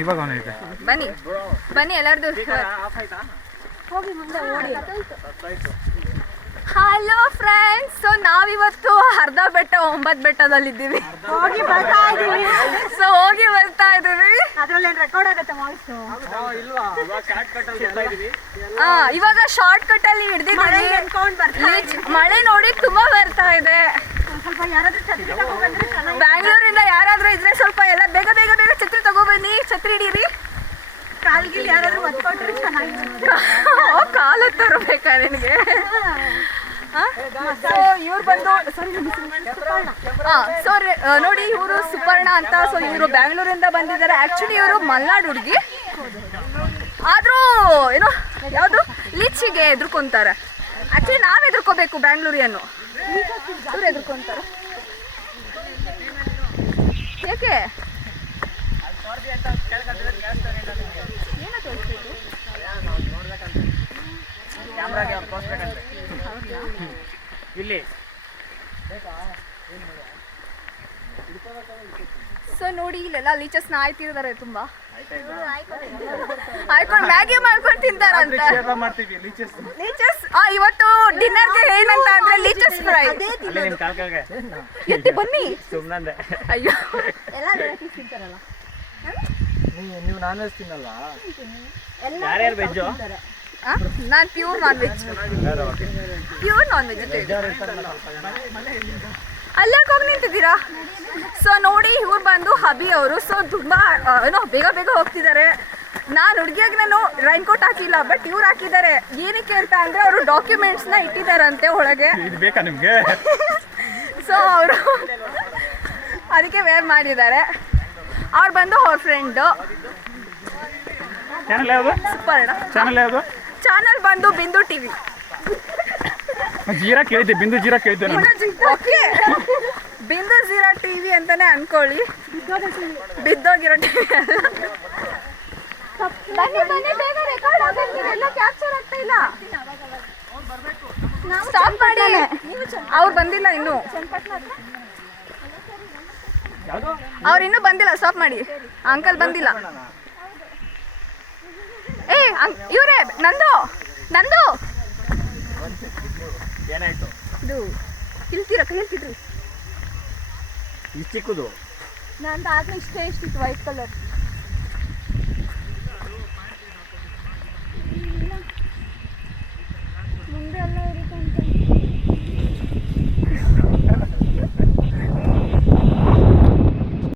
ಇವಾಗ ಅವನೈತೆ. ಬನ್ನಿ ಬನ್ನಿ ಎಲ್ಲರದು ಹೋಗಿ ಮುಂದೆ ಓಡಿ. ಹಲೋ ಫ್ರೆಂಡ್ಸ್, ಸೊ ನಾವಿವತ್ತು ಅರ್ಧ ಬೆಟ್ಟ 9 ಬೆಟ್ಟದಲ್ಲಿದ್ದೀವಿ. ಹೋಗಿ ಬರ್ತಾ ಇದೀವಿ. ಸೊ ಹೋಗಿ ಬರ್ತಾ ಇದೀವಿ. ಅದ್ರಲ್ಲಿ ರೆಕಾರ್ಡ್ ಆಗುತ್ತೆ ವಾಯ್ಸ್. ಇವಾಗ ಶಾರ್ಟ್ ಕಟ್ ಅಲ್ಲಿ ಹಿಡ್ದಿದ್ದೀವಿ. ಮಳೆ ನೋಡಿ ತುಂಬಾ ಬರ್ತಾ ಇದೆ. ಸ್ವಲ್ಪ ಯಾರಾದ್ರೂ ಛತ್ರಿ ತಗೊಂಡ್ಬಂದ್ರೆ ಚೆನ್ನಾಗಿ. ಬ್ಯಾಂಗ್ಳೂರಿಂದ ಯಾರಾದ್ರೂ ಇದ್ರೆ ಸ್ವಲ್ಪ ಎಲ್ಲ ಬೇಗ ಬೇಗ ಬೇಗ ಛತ್ರಿ ತಗೋಬನ್ನಿ. ಛತ್ರಿ ಹಿಡೀರಿ. ಕಾಲ್ಗಿಲ್ ಯಾರಾದ್ರೂ ಒತ್ಕೊಟ್ರೆ ಚೆನ್ನಾಗಿರುತ್ತೆ. ಕಾಲು ತರಬೇಕಾ ನಿನಗೆ? ಸೊ ಇವ್ರು ಬಂದು ನೋಡಿ, ಇವರು ಸುಪರ್ಣ ಅಂತ. ಸೊ ಇವರು ಬ್ಯಾಂಗ್ಳೂರಿಂದ ಬಂದಿದ್ದಾರೆ. ಆಕ್ಚುಲಿ ಇವರು ಮಲ್ನಾಡು ಹುಡುಗಿ, ಆದ್ರೂ ಏನೋ ಯಾವುದು ಲೀಚಿಗೆ ಎದುರ್ಕೊಂತಾರೆ. ಆಕ್ಚುಲಿ ನಾವ್ ಎದುರ್ಕೋಬೇಕು ಬ್ಯಾಂಗ್ಳೂರಿಯನ್ನು. ಇವ್ರು ಎದುರ್ಕೊಂತಾರೆ ಏಕೆ? ಸೊ ನೋಡಿ, ಇಲ್ಲೆಲ್ಲ ಲೀಚಸ್ನ ಆಯ್ತಿದ್ದಾರೆ ತುಂಬಾ. ಆಯ್ಕೊಂಡು ಮ್ಯಾಗಿ ಮಾಡ್ಕೊಂಡು ತಿಂತಾರಂತ. ಲೀಚಸ್ ಇವತ್ತು ಡಿನ್ನರ್ಗೆ ಏನಂತ ಅಂದ್ರೆ ಲೀಚಸ್ ಫ್ರೈ. ಎತ್ತಿ ಬನ್ನಿ. ಅಯ್ಯೋ, ಎಲ್ಲ ವೆರೈಟೀಸ್ ತಿಂತಾರಲ್ಲ. ನೀವು ನಾನ್ ವೆಜ್ ತಿನ್ನಲ್ಲ? ಯಾರ್ಯಾರು ವೆಜ್ಜು? ನಾನು pure non veg. Pure non vegetarian. ಅಲ್ಲೇ ಹೋಗಿ ನಿಂತಿದ್ದೀರಾ? ಸೊ ನೋಡಿ, ಇವ್ರು ಬಂದು ಹಬಿ ಅವರು. ಸೊ ತುಂಬಾ ಏನೋ ಬೇಗ ಬೇಗ ಹೋಗ್ತಿದ್ದಾರೆ. ನಾನು ಹುಡುಗಿಯಾಗಿ ನಾನು ರೈನ್ ಕೋಟ್ ಹಾಕಿಲ್ಲ, ಬಟ್ ಇವ್ರು ಹಾಕಿದ್ದಾರೆ. ಏನಕ್ಕೆ ಅಂತ ಅಂದ್ರೆ ಅವರು ಡಾಕ್ಯುಮೆಂಟ್ಸ್ನ ಇಟ್ಟಿದ್ದಾರಂತೆ ಒಳಗೆ. ಬೇಕಾ ನಿಮ್ಗೆ? ಸೊ ಅವರು ಅದಕ್ಕೆ ವೇರ್ ಮಾಡಿದ್ದಾರೆ. ಅವ್ರು ಬಂದು ಅವ್ರ ಫ್ರೆಂಡ್ ಸುಪರ್ಣ. ಚಾನಲ್ ಬಂದು ಬಿಂದು ಟಿವಿ. ಜೀರಾ ಕೇಳಿದ್ದೆ, ಬಿಂದು ಜೀರಾ ಕೇಳಿದ್ದೆ ನಾನು. ಓಕೆ, ಬಿಂದು ಜೀರಾ ಟಿವಿ ಅಂತಾನೆ ಅನ್ಕೊಳ್ಳಿ. ಬಿದ್ದೋಗಿರೋ ಟಿವಿ ಅಲ್ಲ. ಬನ್ನಿ ಬನ್ನಿ, ಬೇಗ ರೆಕಾರ್ಡ್ ಆಗುತ್ತೆ. ಎಲ್ಲ ಕ್ಯಾಪ್ಚರ್ ಆಗ್ತಾ ಇಲ್ಲ. ಸ್ಟಾಪ್ ಮಾಡಿ. ಅವ್ರು ಬಂದಿಲ್ಲ ಇನ್ನು. ಅವ್ರು ಇನ್ನೂ ಬಂದಿಲ್ಲ. ಸ್ಟಾಪ್ ಮಾಡಿ. ಅಂಕಲ್ ಬಂದಿಲ್ಲ. ಏ ಇವ್ರೆ, ನಂದು ನಂದು ಏನಾಯ್ತು? ಇದು ಕಿಲ್ತೀರಾ? ಹೇಳ್ತಿದ್ರಿ ಇಷ್ಟು ಚಿಕ್ಕದು ನಂದು ಆದ್ರೂ ಇಷ್ಟೇ ಇಷ್ಟಿತ್ತು ವೈಟ್ ಕಲರ್.